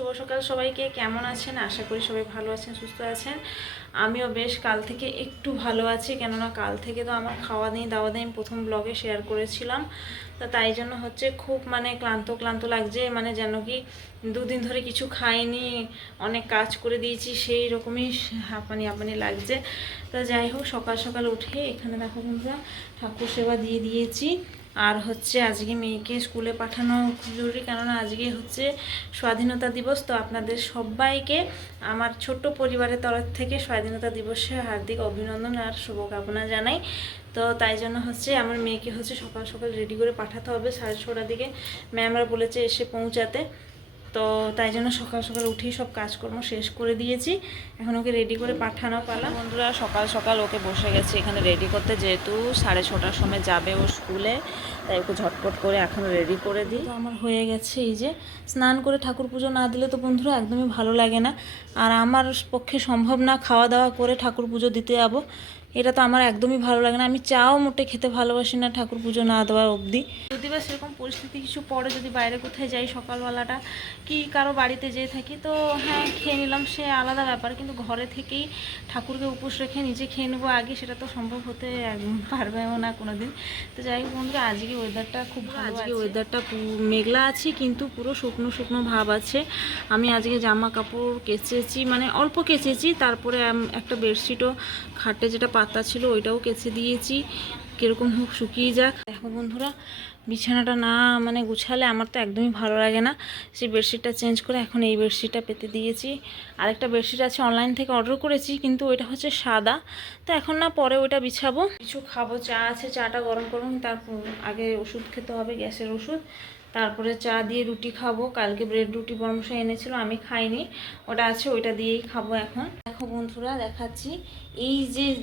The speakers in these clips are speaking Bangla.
শুভ সকাল সবাইকে। কেমন আছেন? আশা করি সবাই ভালো আছেন, সুস্থ আছেন। আমিও বেশ কাল থেকে একটু ভালো আছি, কেননা কাল থেকে তো আমার খাওয়া নেই দাওয়া নেই, প্রথম ব্লগে শেয়ার করেছিলাম। তো তাই জন্য হচ্ছে খুব ক্লান্ত ক্লান্ত লাগছে, যেন কি দুদিন ধরে কিছু খাইনি, অনেক কাজ করে দিয়েছি, সেই রকমই হাঁপানি হাঁপানি লাগছে। তো যাই হোক, সকাল সকাল উঠে এখানে দেখো বন্ধুরা ঠাকুর সেবা দিয়ে দিয়েছি। আর হচ্ছে আজকে মেয়েকে স্কুলে পাঠানো খুব জরুরি, কেননা আজকে হচ্ছে স্বাধীনতা দিবস। তো আপনাদের সবাইকে আমার ছোট্ট পরিবারের তরফ থেকে স্বাধীনতা দিবসে হার্দিক অভিনন্দন আর শুভকামনা জানাই। তো তাই জন্য হচ্ছে আমার মেয়েকে হচ্ছে সকাল সকাল রেডি করে পাঠাতে হবে, 6:30টার দিকে ম্যামরা বলেছে এসে পৌঁছাতে। তো তাই জন্য সকাল সকাল উঠেই সব কাজকর্ম শেষ করে দিয়েছি, এখন ওকে রেডি করে পাঠানো পালা। বন্ধুরা সকাল সকাল ওকে বসে গেছে এখানে রেডি করতে, যেহেতু 6:30টার সময় যাবে ও স্কুলে, তাই ওকে ঝটপট করে এখন রেডি করে দিই। তো আমার হয়ে গেছে, এই যে স্নান করে ঠাকুর পুজো না দিলে তো বন্ধুরা একদমই ভালো লাগে না, আর আমার পক্ষে সম্ভব না খাওয়া দাওয়া করে ঠাকুর পুজো দিতে যাবো, এটা তো আমার একদমই ভালো লাগে না। আমি চাও মোটে খেতে ভালোবাসি না ঠাকুর পুজো না দেওয়ার অবধি। যদি বা সেরকম পরিস্থিতি কিছু পড়ে, যদি বাইরে কোথায় যাই সকালবেলাটা কি কারো বাড়িতে যেয়ে থাকি, তো হ্যাঁ খেয়ে নিলাম, সে আলাদা ব্যাপার। কিন্তু ঘরে থেকেই ঠাকুরকে উপোস রেখে নিজে খেয়ে নেবো আগে, সেটা তো সম্ভব হতে পারবেও না কোনো দিন। তো যাই হোক বন্ধুরা, আজকে ওয়েদারটা খুব ভালো, আজকে ওয়েদারটা মেঘলা আছে কিন্তু পুরো শুকনো শুকনো ভাব আছে। আমি আজকে জামা কাপড় কেচেছি, অল্প কেচেছি, তারপরে একটা বেডশিটও খাটে যেটা পাতা ছিল ওইটাও কেচে দিয়েছি, কীরকম হোক শুকিয়ে যাক। দেখো বন্ধুরা, বিছানাটা না গুছালে আমার তো একদমই ভালো লাগে না। সেই বেডশিটটা চেঞ্জ করে এখন এই বেডশিটটা পেতে দিয়েছি। আরেকটা বেডশিট আছে অনলাইন থেকে অর্ডার করেছি, কিন্তু ওইটা হচ্ছে সাদা, তো এখন না পরে ওইটা বিছাবো। কিছু খাবো, চা আছে, চাটা গরম করুন, তারপর আগে ওষুধ খেতে হবে, গ্যাসের ওষুধ, তারপরে চা দিয়ে রুটি খাবো। কালকে ব্রেড রুটি বর্মশাই এনেছিল, আমি খাইনি, ওটা আছে, ওইটা দিয়েই খাবো এখন। দেখো বন্ধুরা দেখাচ্ছি, এই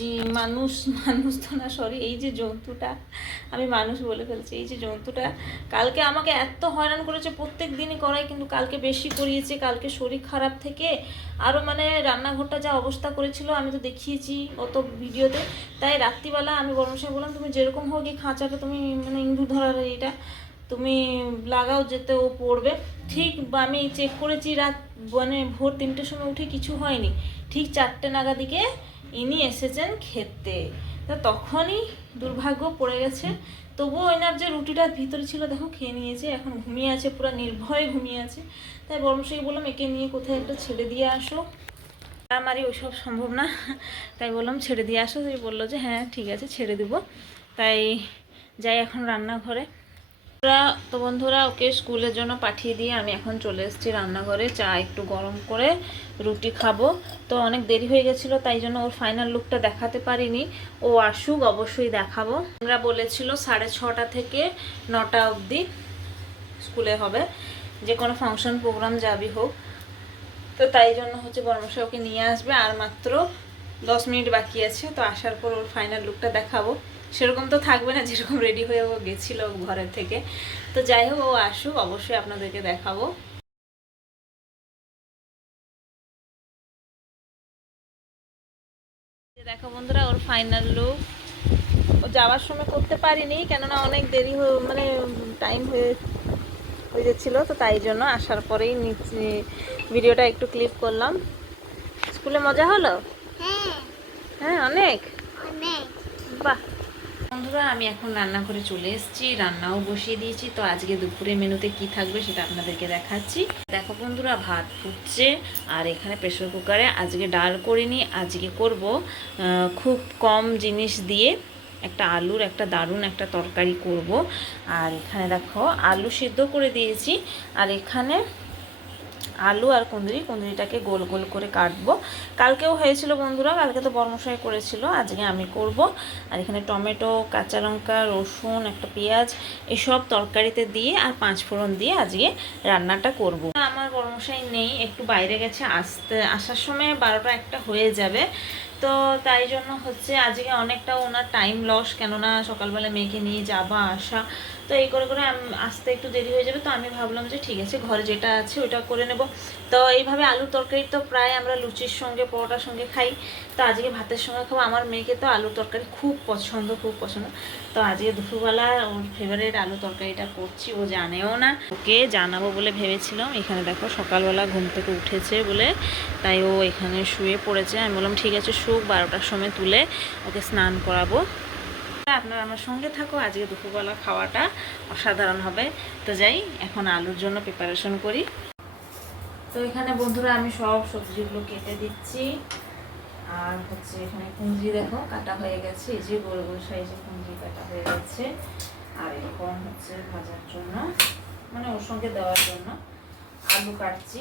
যে মানুষ মানুষ তো না, সরি, এই যে জন্তুটা, আমি মানুষ বলে ফেলছি, এই যে জন্তুটা কালকে আমাকে এত হয়রান করেছে, প্রত্যেক দিনই করায় কিন্তু কালকে বেশি করিয়েছে। কালকে শরীর খারাপ থেকে আরও রান্নাঘরটা যা অবস্থা করেছিল আমি তো দেখিয়েছি গত ভিডিওতে। তাই রাত্রিবেলা আমি বর্মশাই বললাম, তুমি যেরকম হোক এই খাঁচাটা তুমি ইঁদুর ধরার এইটা তুমি লাগাও, যেতে ও পড়বে। ঠিক আমি চেক করেছি, রাত ভোর 3টের সময় উঠে কিছু হয়নি, ঠিক 4টে নাগাদ দিকে ইনি এসেছেন খেতে, তা তখনই দুর্ভাগ্য পড়ে গেছে। তবুও এনার যে রুটিটা ভিতরে ছিল দেখো খেয়ে নিয়েছে, এখন ঘুমিয়ে আছে, পুরো নির্ভয়ে ঘুমিয়ে আছে। তাই বর্মশাইকে বললাম একে নিয়ে কোথায় একটা ছেড়ে দিয়ে আসো, আমারই ওইসব সম্ভব না, তাই বললাম ছেড়ে দিয়ে আসো। তুই বললো যে হ্যাঁ ঠিক আছে ছেড়ে দিব। তাই যাই এখন রান্নাঘরে। তো বন্ধুরা ওকে স্কুলের জন্য পাঠিয়ে দিয়ে আমি এখন চলে এসেছি রান্নাঘরে, চা একটু গরম করে রুটি খাবো। তো অনেক দেরি হয়ে গেছিলো, তাই জন্য ওর ফাইনাল লুকটা দেখাতে পারিনি, ও আসুক অবশ্যই দেখাবো। আমরা বলেছিল 6:30 থেকে 9টা অবধি স্কুলে হবে, যে কোনো ফাংশন প্রোগ্রাম যাবি হোক। তো তাই জন্য হচ্ছে বর্মশাই ওকে নিয়ে আসবে, আর মাত্র 10 মিনিট বাকি আছে। তো আসার পর ওর ফাইনাল লুকটা দেখাবো। সেরকম তো থাকবে না যেরকম রেডি হয়ে ও গেছিলো ঘরের থেকে। তো যাই হোক, ও আসুক অবশ্যই আপনাদেরকে দেখাবো। দেখো বন্ধুরা ওর ফাইনাল লুক, ও যাওয়ার সময় করতে পারিনি, কেননা অনেক দেরি টাইম হয়ে যাচ্ছিলো, তো তাই জন্য আসার পরেই ভিডিওটা একটু ক্লিপ করলাম। স্কুলে মজা হলো? হ্যাঁ অনেক, বাহ। বন্ধুরা আমি এখন রান্না করে চলে এসেছি, রান্নাও বসিয়ে দিয়েছি। তো আজকে দুপুরে মেনুতে কি থাকবে সেটা আপনাদেরকে দেখাচ্ছি। দেখো বন্ধুরা, ভাত ফুটছে, আর এখানে প্রেসার কুকারে আজকে ডাল করিনি, আজকে করব খুব কম জিনিস দিয়ে একটা আলুর একটা দারুণ একটা তরকারি করব। আর এখানে দেখো আলু সিদ্ধ করে দিয়েছি, আর এখানে আলু আর কুঁদরিটাকে গোল গোল করে কাটবো। কালকেও হয়েছিল বন্ধুরা, কালকে তো বর্মশাই করেছিল, আজকে আমি করব। আর এখানে টমেটো, কাঁচা লঙ্কা, রসুন, একটা পেঁয়াজ এসব তরকারিতে দিয়ে আর 5 ফোড়ন দিয়ে আজকে রান্নাটা করব। আমার বর্মশাই নেই, একটু বাইরে গেছে, আসার সময় 12টা 1টা হয়ে যাবে। তো তাই জন্য হচ্ছে আজকে অনেকটা ওনার টাইম লস, কেননা সকালবেলা মেয়েকে নিয়ে যাওয়া আসা তো এই করে করে আসতে একটু দেরি হয়ে যাবে। তো আমি ভাবলাম যে ঠিক আছে ঘরে যেটা আছে ওইটা করে নেব। তো এইভাবে আলুর তরকারি তো প্রায় আমরা লুচির সঙ্গে পরোটার সঙ্গে খাই, তো আজকে ভাতের সঙ্গে খাবো। আমার মেয়েকে তো আলুর তরকারি খুব পছন্দ, খুব পছন্দ। তো আজকে দুপুরবেলা ওর ফেভারিট আলু তরকারিটা করছি, ও জানেও না, ওকে জানাবো বলে ভেবেছিলাম। এখানে দেখো সকালবেলা ঘুম থেকে উঠেছে বলে তাই ও এখানে শুয়ে পড়েছে। আমি বললাম ঠিক আছে শুক, 12টার সময় তুলে ওকে স্নান করাবো। আপনারা আমার সঙ্গে থাকো, আজকে দুপুরবেলা খাওয়াটা অসাধারণ হবে। তো যাই এখন আলুর জন্য প্রিপারেশন করি। তো এখানে বন্ধুরা আমি সব সবজিগুলো কেটে দিচ্ছি। আর হচ্ছে এখানে কুঁদরি দেখো কাটা হয়ে গেছে, এই যে গোল গোল সাইজে কুঁদরি কাটা হয়ে গেছে। আর এরকম হচ্ছে ভাজার জন্য, মানে ওর সঙ্গে দেওয়ার জন্য আলু কাটছি।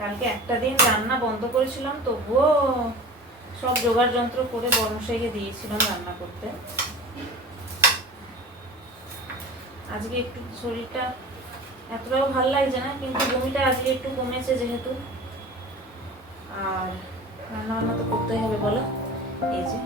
কালকে একটা দিন রান্না বন্ধ করেছিলাম, তবুও সব জোগাড় যন্ত্র করে বর্মশাইকে দিয়েছিলাম রান্না করতে। আজকে একটু শরীরটা এতটাও ভালো লাগছে না, কিন্তু বমিটা আজকে একটু কমেছে যেহেতু। আর রান্না বান্না তো করতেই হবে বলো। এই যে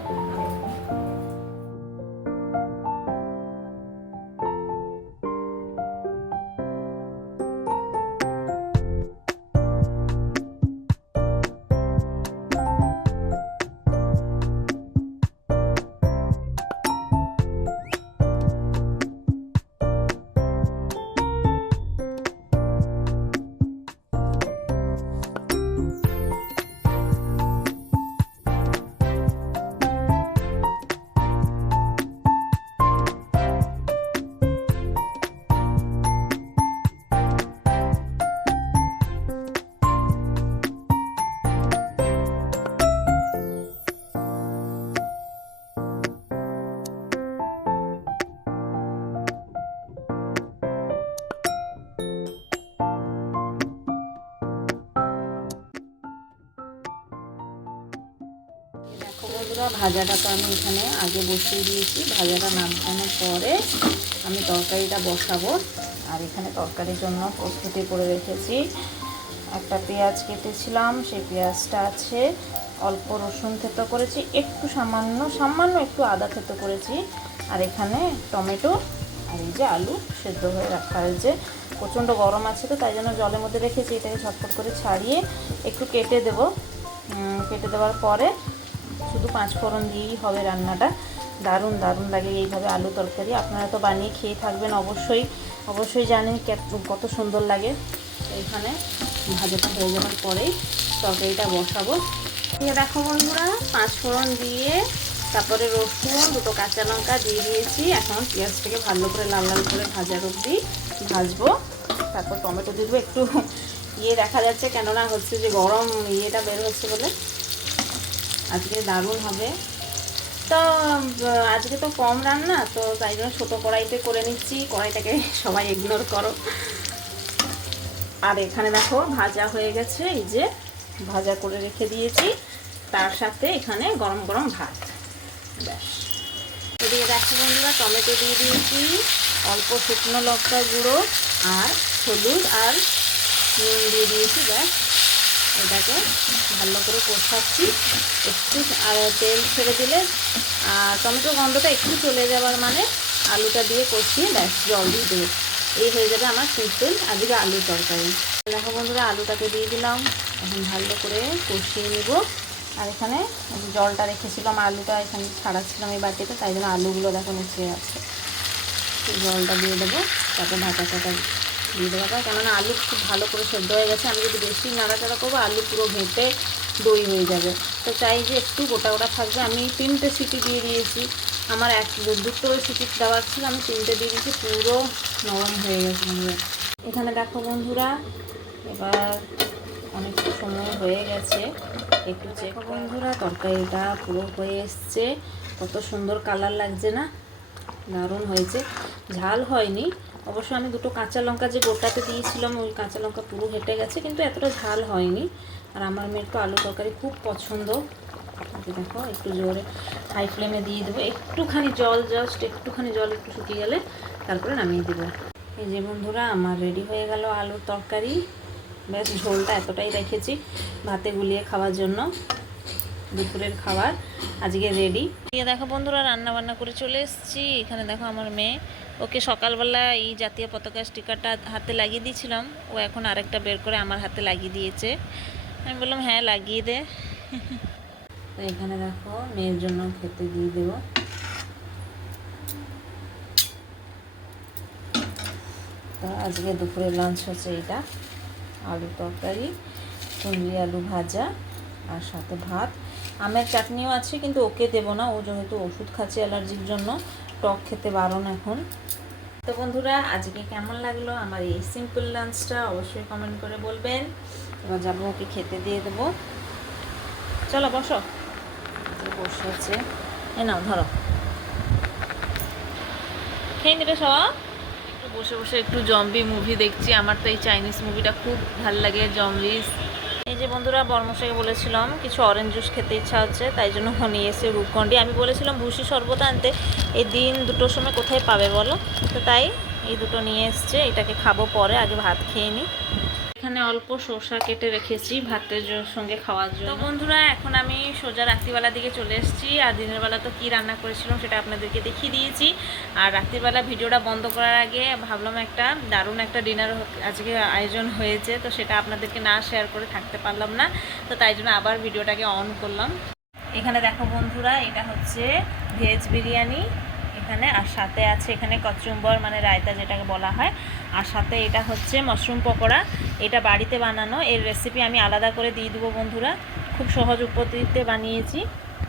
ভাজাটা তো আমি এখানে আগে বসিয়ে দিয়েছি। ভাজাটা নামানোর পরে আমি তরকারিটা বসাবো। আর এখানে তরকারির জন্য প্রস্তুতি করে রেখেছি। একটা পেঁয়াজ কেটেছিলাম, সেই পেঁয়াজটা আছে। অল্প রসুন থেতো করেছি, একটু সামান্য একটু আদা থেতো করেছি। আর এখানে টমেটো আর এই যে আলু সেদ্ধ হয়ে রাখা হয়েছে। প্রচণ্ড গরম আছে তো তাই জন্য জলের মধ্যে রেখেছি। এটাকে ছটফট করে ছাড়িয়ে একটু কেটে দেবো। কেটে দেওয়ার পরে শুধু 5 ফোড়ন দিয়েই হবে রান্নাটা। দারুণ দারুণ লাগে এইভাবে আলু তরকারি। আপনারা তো বানিয়ে খেয়ে থাকবেন অবশ্যই জানেন কত সুন্দর লাগে। এইখানে ভাজাটা হয়ে যাওয়ার পরেই তরকারিটা বসাবো। দেখো বন্ধুরা 5 ফোড়ন দিয়ে তারপরে রসুন, 2টো কাঁচা লঙ্কা দিয়ে দিয়েছি। এখন পেঁয়াজটাকে ভালো করে লাল লাল করে ভাজার অবধি ভাজবো। তারপর টমেটো দিয়ে দেবো। একটু দেখা যাচ্ছে, কেননা হচ্ছে যে গরম বের হচ্ছে বলে। আজকে দারুণ হবে। তো আজকে তো কম রান্না, তো তাই জন্য ছোটো কড়াইতে করে নিচ্ছি। কড়াইটাকে সবাই ইগনোর করো। আর এখানে দেখো ভাজা হয়ে গেছে, এই যে ভাজা করে রেখে দিয়েছি। তার সাথে এখানে গরম গরম ভাত। ব্যাস। এদিকে দেখো বন্ধুরা টমেটো দিয়ে দিয়েছি, অল্প শুকনো লঙ্কা গুঁড়ো আর হলুদ আর নুন দিয়ে দিয়েছি। ব্যাস, এটাকে ভালো করে কষাচ্ছি। একটু তেল ছেড়ে দিলে আর টমেটোর গন্ধটা একটু চলে যাবার মানে আলুটা দিয়ে কষিয়ে ব্যাস জল দিয়ে দেবো। এই হয়ে যাবে আমার সিম্পল আজকে আলু তরকারি। দেখো বন্ধুরা আলুটাকে দিয়ে দিলাম, এখন ভালো করে কষিয়ে নেব। আর এখানে জলটা রেখেছিলাম, আলুটা এখানে ছাড়াচ্ছিলাম এই বাটিতে, তাই জন্য আলুগুলো দেখো নিচে যাচ্ছে। জলটা দিয়ে দেবো, তারপর ঢাকা দিয়ে দেবো। কেননা আলু খুব ভালো করে সেদ্ধ হয়ে গেছে। আমি যদি বেশি নাড়াচাড়া করবো আলু পুরো ঘেঁটে দই হয়ে যাবে। তো চাই যে একটু গোটা গোটা থাকবে। আমি 3টে সিটি দিয়ে দিয়েছি। আমার 2টো সিটি দেওয়ার ছিল, আমি 3টে দিয়ে দিয়েছি। পুরো নরম হয়ে গেছে বন্ধুরা। এখানে দেখো বন্ধুরা এবার অনেক সময় হয়ে গেছে, একটু চেক বন্ধুরা তরকারিটা পুরো হয়ে এসছে। কত সুন্দর কালার লাগছে না, দারুণ হয়েছে। ঝাল হয়নি অবশ্য। আমি 2টো কাঁচা লঙ্কা যে গোটাতে দিয়েছিলাম, ওই কাঁচা লঙ্কা পুরো হেঁটে গেছে, কিন্তু এতটা ঝাল হয়নি। আর আমার মেয়ের তো আলু তরকারি খুব পছন্দ। দেখো একটু জোরে হাই ফ্লেমে দিয়ে দেবো। একটুখানি জল, জাস্ট একটুখানি জল একটু শুকিয়ে গেলে তারপরে নামিয়ে দেবো। এই যে বন্ধুরা আমার রেডি হয়ে গেল আলুর তরকারি। বেশ ঝোলটা এতটাই রেখেছি ভাতে গুলিয়ে খাওয়ার জন্য। দুপুরের খাবার আজকে রেডি। দেখো বন্ধুরা রান্না বান্না করে চলে এসেছি। এখানে দেখো আমার মেয়ে, ওকে সকালবেলা এই জাতীয় পতাকা স্টিকারটা হাতে লাগিয়ে দিয়েছিলাম, ও এখন আরেকটা বের করে আমার হাতে লাগিয়ে দিয়েছে। আমি বললাম হ্যাঁ লাগিয়ে দে। তো এখানে দেখো মেয়ের জন্য খেতে দিয়ে দেবো। তো আজকে দুপুরে লাঞ্চ হচ্ছে এটা, আলু তরকারি, কুঁদরি আলু ভাজা, আর সাথে ভাত। আমের চাটনিও আছে, কিন্তু ওকে দেবো না, ও যেহেতু ওষুধ খাচ্ছে অ্যালার্জির জন্য, টক খেতে বারণ এখন। তো বন্ধুরা আজকে কেমন লাগলো আমার এই সিম্পল লাঞ্চটা অবশ্যই কমেন্ট করে বলবেন। এবার যাবো ওকে খেতে দিয়ে দেবো। চলো বসো, বসে আছে, এ নাও ধরো, খেয়ে নেবে সব। একটু বসে বসে একটু জম্বি মুভি দেখছি। আমার তো এই চাইনিজ মুভিটা খুব ভাল লাগে, জম্বিস। এই যে বন্ধুরা বর্মশাইকে বলেছিলাম কিছু অরেঞ্জ জুস খেতে ইচ্ছা হচ্ছে, তাই জন্য নিয়ে এসে রূপগণ্ডি। আমি বলেছিলাম ভুসি শরবত আনতে, এই দিন দুটোর সময় কোথায় পাবে বলো, তো তাই এই দুটো নিয়ে এসছে। এটাকে খাবো পরে, আগে ভাত খেয়ে নিই। এখানে অল্প শসা কেটে রেখেছি ভাতের সঙ্গে খাওয়ার জন্য। তো বন্ধুরা এখন আমি সোজা রাত্রিবেলার দিকে চলে এসেছি। আর দিনের বেলা তো কী রান্না করেছিলাম সেটা আপনাদেরকে দেখিয়ে দিয়েছি। আর রাত্রিবেলা ভিডিওটা বন্ধ করার আগে ভাবলাম একটা দারুণ একটা ডিনার আজকে আয়োজন হয়েছে, তো সেটা আপনাদেরকে না শেয়ার করে থাকতে পারলাম না, তো তাই জন্য আবার ভিডিওটাকে অন করলাম। এখানে দেখো বন্ধুরা এটা হচ্ছে ভেজ বিরিয়ানি এখানে, আর সাথে আছে এখানে কচুম্বর মানে রায়তা যেটাকে বলা হয়, আর সাথে এটা হচ্ছে মাশরুম পকোড়া। এটা বাড়িতে বানানো, এর রেসিপি আমি আলাদা করে দিয়ে দেবো বন্ধুরা, খুব সহজ পদ্ধতিতে বানিয়েছি,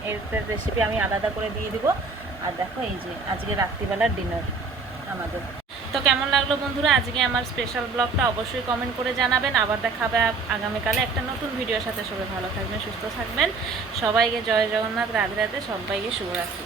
এর রেসিপি আমি আলাদা করে দিয়ে দেবো। আর দেখো এই যে আজকে রাত্রিবেলার ডিনার আমাদের। তো কেমন লাগলো বন্ধুরা আজকে আমার স্পেশাল ব্লগটা অবশ্যই কমেন্ট করে জানাবেন। আবার দেখা হবে আগামীকালে একটা নতুন ভিডিওর সাথে। সবাই ভালো থাকবেন, সুস্থ থাকবেন। সবাইকে জয় জগন্নাথ, রাধে রাধে, সবাইকে শুভরাত্রি।